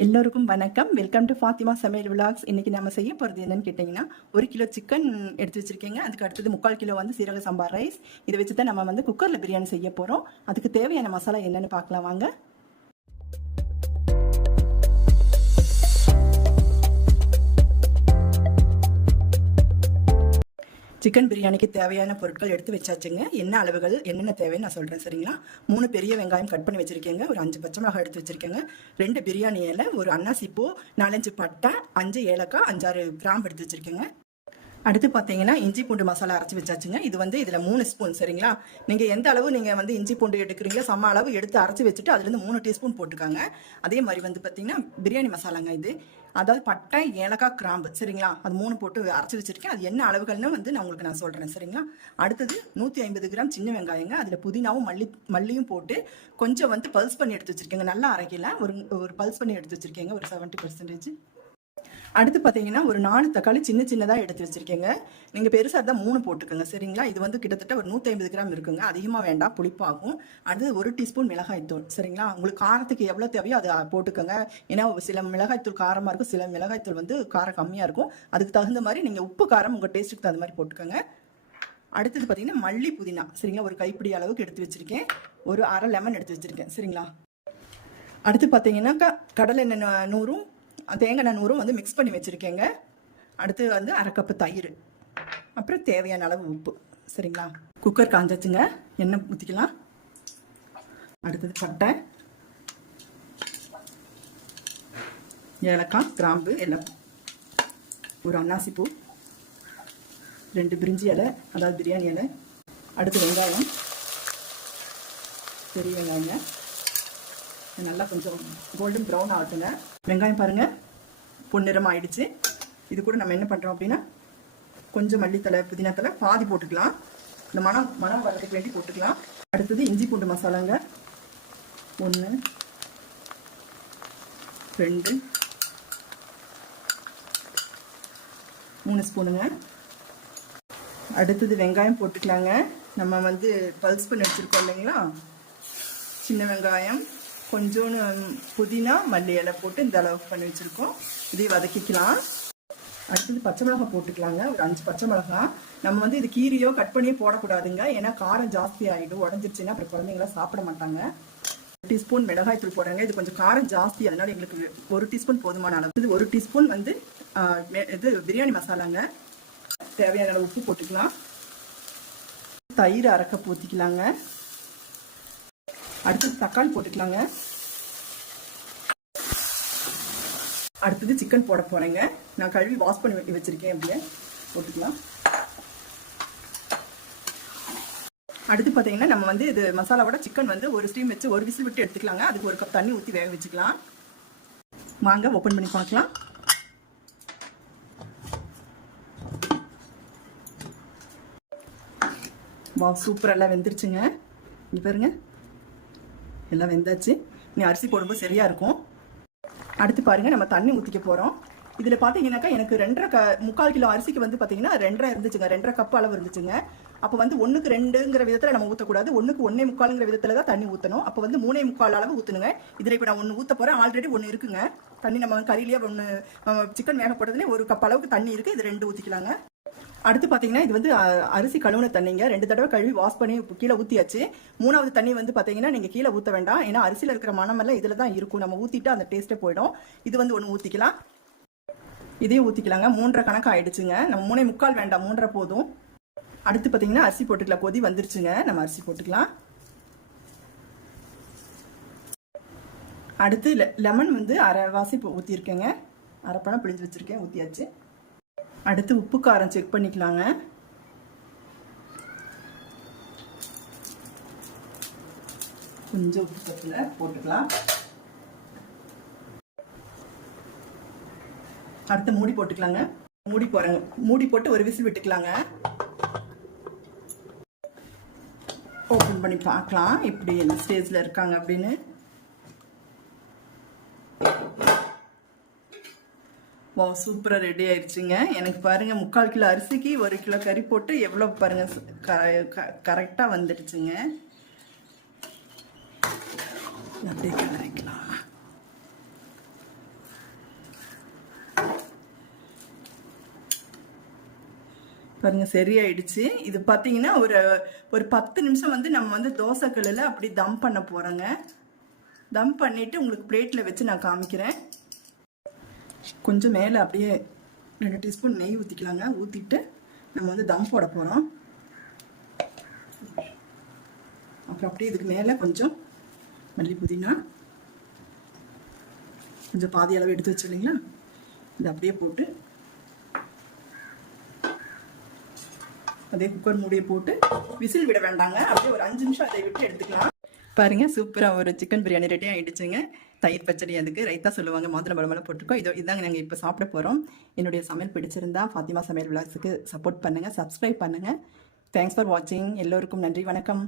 எல்லோருக்கும் வணக்கம். Welcome to Fathima சமையல் விலாக்ஸ். இன்னைக்கு நம்ம செய்ய போகிறது என்னன்னு கேட்டிங்கன்னா, 1 கிலோ சிக்கன் எடுத்து வச்சிருக்கேங்க. அதுக்கு அடுத்தது 3/4 கிலோ வந்து சீரக சம்பா ரைஸ். இதை வச்சு தான் நம்ம வந்து குக்கரில் பிரியாணி செய்ய போகிறோம். அதுக்கு தேவையான மசாலா என்னன்னு பார்க்கலாம் வாங்க. சிக்கன் பிரியாணிக்கு தேவையான பொருட்கள் எடுத்து வச்சாச்சுங்க. என்ன அளவுகள் என்னென்ன தேவைன்னு நான் சொல்கிறேன் சரிங்களா. 3 பெரிய வெங்காயம் கட் பண்ணி வச்சுருக்கேங்க. ஒரு 5 பச்சை மிளகாய் எடுத்து வச்சுருக்கேங்க. 2 பிரியாணி இலை, ஒரு அன்னாசி பூ, 4-5 பட்டை, 5 ஏலக்காய், 5-6 கிராம்பு எடுத்து வச்சுருக்கேங்க. அடுத்து பார்த்தீங்கன்னா இஞ்சி பூண்டு மசாலா அரைச்சி வச்சாச்சுங்க. இது வந்து இதில் 3 ஸ்பூன் சரிங்களா. நீங்கள் எந்த அளவு நீங்கள் வந்து இஞ்சி பூண்டு எடுக்கிறீங்களோ சம அளவு எடுத்து அரைச்சி வச்சுட்டு அதுலேருந்து 3 டீஸ்பூன் போட்டுக்காங்க. அதே மாதிரி வந்து பார்த்தீங்கன்னா பிரியாணி மசாலாங்க இது. அதாவது பட்டை, ஏலக்காய், கிராம்பு சரிங்களா. அது 3 போட்டு அரைச்சி வச்சுருக்கேன். அது என்ன அளவுகள்னு வந்து நான் சொல்கிறேன் சரிங்களா. அடுத்தது 150 கிராம் சின்ன வெங்காயங்க. அதில் புதினாவும் மல்லியும் போட்டு கொஞ்சம் வந்து பல்ஸ் பண்ணி எடுத்து வச்சுருக்கேங்க. நல்லா அரைக்கல, ஒரு பல்ஸ் பண்ணி எடுத்து வச்சுருக்கேங்க, ஒரு 70%. அடுத்து பார்த்தீங்கன்னா ஒரு 4 தக்காளி சின்னதாக எடுத்து வச்சுருக்கேங்க. நீங்கள் பெருசாக இருந்தால் 3 போட்டுக்கோங்க சரிங்களா. இது வந்து கிட்டத்தட்ட ஒரு 150 கிராம் இருக்குங்க. அதிகமாக வேண்டாம், புளிப்பாகும். அடுத்து 1 டீஸ்பூன் மிளகாய்த்தூள் சரிங்களா. உங்களுக்கு காரத்துக்கு எவ்வளோ தேவையோ அதை போட்டுக்கோங்க. ஏன்னா சில மிளகாய்த்தூள் காரமாக இருக்கும், சில மிளகாய்த்தூள் வந்து காரம் கம்மியாக இருக்கும். அதுக்கு தகுந்த மாதிரி நீங்கள் உப்பு காரம் உங்கள் டேஸ்ட்டுக்கு தகுந்த மாதிரி போட்டுக்கோங்க. அடுத்தது பார்த்தீங்கன்னா மல்லி புதினா சரிங்களா. ஒரு கைப்பிடி அளவுக்கு எடுத்து வச்சுருக்கேன். ஒரு அரை லெமன் எடுத்து வச்சுருக்கேன் சரிங்களா. அடுத்து பார்த்தீங்கன்னா கடலை எண்ணெய் 100 தேங்காய் 100 வந்து மிக்ஸ் பண்ணி வச்சுருக்கேங்க. அடுத்து வந்து 1/2 கப்பு தயிர், அப்புறம் தேவையான அளவு உப்பு சரிங்களா. குக்கர் காஞ்சாச்சுங்க, எண்ணெய் ஊற்றிக்கலாம். அடுத்தது பட்டை, ஏலக்காய், கிராம்பு எல்லாம், ஒரு அன்னாசி பூ, 2 பிரிஞ்சி இலை அதாவது பிரியாணி இலை. அடுத்து வெங்காயம், பெரிய வெங்காயங்க. நல்லா கொஞ்சம் கோல்டன் ப்ரௌன் ஆகட்டுங்க. வெங்காயம் பாருங்கள் பொன்னிறம் ஆயிடுச்சு. இது கூட நம்ம என்ன பண்ணுறோம் அப்படின்னா கொஞ்சம் மல்லித்தலை, புதினாத்தலை பாதி போட்டுக்கலாம். இந்த மனம் வரதுக்கு வேண்டி போட்டுக்கலாம். அடுத்தது இஞ்சி பூண்டு மசாலாங்க. 1 2 3 ஸ்பூனுங்க. அடுத்தது வெங்காயம் போட்டுக்கலாங்க. நம்ம வந்து பல்ஸ் பண்ணி வச்சுருக்கோம் இல்லைங்களா. சின்ன வெங்காயம், கொஞ்சோன்னு புதினா, மல்லி இலை போட்டு இந்த அளவுக்கு பண்ணி வச்சுருக்கோம். இதையும் வதக்கிக்கலாம். அடுத்தது பச்சை மிளகாய் போட்டுக்கலாங்க. ஒரு 5 பச்சை மிளகாய். நம்ம வந்து இது கீரையோ கட் பண்ணியோ போடக்கூடாதுங்க. ஏன்னா காரம் ஜாஸ்தி ஆகிடும், உடஞ்சிருச்சுன்னா அப்புறம் குழந்தைங்களாம் சாப்பிட மாட்டாங்க. 1 டீஸ்பூன் மிளகாய் தூள் போடுங்க. இது கொஞ்சம் காரம் ஜாஸ்தி, அதனால எங்களுக்கு 1 டீஸ்பூன் போதுமான அளவு. இது 1 டீஸ்பூன் வந்து இது பிரியாணி மசாலாங்க. தேவையான அளவு உப்பு போட்டுக்கலாம். தயிர் 1/2 கப் ஊற்றிக்கலாங்க. அடுத்தது தக்காளி போட்டுக்கலாங்க. அடுத்தது சிக்கன் போட போறேங்க. நான் கழுவி வாஷ் பண்ணி வச்சிருக்கேன். அப்படியே போட்டுக்கலாம். அடுத்து பார்த்தீங்கன்னா நம்ம வந்து இது மசாலாவோட சிக்கன் வந்து ஒரு ஸ்டீம் வச்சு ஒரு விசில் விட்டு எடுத்துக்கலாங்க. அதுக்கு 1 கப் தண்ணி ஊற்றி வேக வச்சுக்கலாம். வாங்க ஓப்பன் பண்ணி பார்க்கலாம். வா சூப்பர், எல்லாம் வெந்துருச்சுங்க. இங்கே பாருங்க, எல்லாம் வெந்தாச்சு. நீ அரிசி போடும்போது சரியாக இருக்கும். அடுத்து பாருங்கள், நம்ம தண்ணி ஊற்றிக்க போகிறோம். இதில் பார்த்தீங்கன்னாக்கா எனக்கு 3/4 கிலோ அரிசிக்கு வந்து பார்த்தீங்கன்னா 2.5 இருந்துச்சுங்க. 2.5 கப் அளவு இருந்துச்சுங்க. அப்போ வந்து 1க்கு 2ங்கிற விதத்தில் நம்ம ஊற்றக்கூடாது. 1க்கு 1.25ங்கிற விதத்தில் தான் தண்ணி ஊற்றணும். அப்போ வந்து 3.25 அளவு ஊற்றணுங்க. இதில் இப்போ நான் 1 ஊற்ற போகிறேன். ஆல்ரெடி 1 இருக்குங்க தண்ணி. நம்ம கறியிலேயே 1 சிக்கன் வேக போட்டதுலேயே 1 கப் அளவுக்கு தண்ணி இருக்குது. இது 2 ஊற்றிக்கலாங்க. அடுத்து பார்த்தீங்கன்னா இது வந்து அரிசி கழுவுன தண்ணிங்க. 2 தடவை கழுவி வாஷ் பண்ணி கீழே ஊற்றியாச்சு. 3வது தண்ணி வந்து பார்த்தீங்கன்னா நீங்கள் கீழே ஊற்ற வேண்டாம். ஏன்னா அரிசியில் இருக்கிற மனமெல்லாம் இதில் தான் இருக்கும். நம்ம ஊற்றிட்டு அந்த டேஸ்ட்டே போயிடும். இது வந்து 1 ஊற்றிக்கலாம். இதையும் ஊற்றிக்கலாங்க. 3.5 கணக்கு ஆயிடுச்சுங்க. நம்ம 3.25 வேண்டாம், 3.5 போதும். அடுத்து பார்த்தீங்கன்னா அரிசி போட்டுக்கலாம். கொதி வந்துருச்சுங்க. நம்ம அரிசி போட்டுக்கலாம். அடுத்து லெமன் வந்து அரைவாசி ஊற்றிருக்கேங்க. அரைப்பழம் பிழிஞ்சு வச்சுருக்கேன், ஊற்றியாச்சு. அடுத்து உப்பு காரம் செக் பண்ணிக்கலாங்க. கொஞ்சம் உப்பு சத்துல போட்டுக்கலாம். அடுத்து மூடி போட்டுக்கலாங்க. மூடி போட்டு ஒரு விசில் விட்டுக்கலாங்க. ஓப்பன் பண்ணி பார்க்கலாம் எப்படி என்ன ஸ்டேஜில் இருக்காங்க அப்படின்னு. வா சூப்பராக ரெடி ஆயிடுச்சுங்க. எனக்கு பாருங்கள் 3/4 கிலோ அரிசிக்கு 1 கிலோ கறி போட்டு எவ்வளோ பாருங்கள் கரெக்டாக வந்துடுச்சுங்க. அப்படியே கிளறிக்கலாம். பாருங்க சரியாயிடுச்சு. இது பார்த்தீங்கன்னா ஒரு ஒரு 10 நிமிஷம் வந்து நம்ம வந்து தோசை கல்லில் அப்படி தம் பண்ண போகிறோங்க. தம் பண்ணிவிட்டு உங்களுக்கு பிளேட்டில் வச்சு நான் காமிக்கிறேன். கொஞ்சம் மேலே அப்படியே 2 டீஸ்பூன் நெய் ஊற்றிக்கலாங்க. ஊற்றிட்டு நம்ம வந்து தம் போட போகிறோம். அப்புறம் அப்படியே இதுக்கு மேலே கொஞ்சம் மல்லி புதினா கொஞ்சம் பாதி அளவு எடுத்து வச்சுருந்தீங்களா, இது அப்படியே போட்டு அதே குக்கர் மூடியை போட்டு விசில் விட வேண்டாங்க. அப்படியே ஒரு 5 நிமிஷம் அதை விட்டு எடுத்துக்கலாம். பாருங்க சூப்பராக ஒரு சிக்கன் பிரியாணி ரெடி ஆகிடுச்சுங்க. தயிர் பச்சடி, அதுக்கு ரைத்தா சொல்லுவாங்க, மாதுளம்பழமெல்லாம் போட்டிருக்கோம். இதாங்க நாங்கள் இப்போ சாப்பிட போகிறோம். என்னுடைய சமையல் பிடிச்சிருந்தா ஃபாத்திமா சமையல் விலாக்ஸுக்கு சப்போர்ட் பண்ணுங்கள், சப்ஸ்கிரைப் பண்ணுங்கள். தேங்க்ஸ் ஃபார் வாட்சிங். எல்லோருக்கும் நன்றி, வணக்கம்.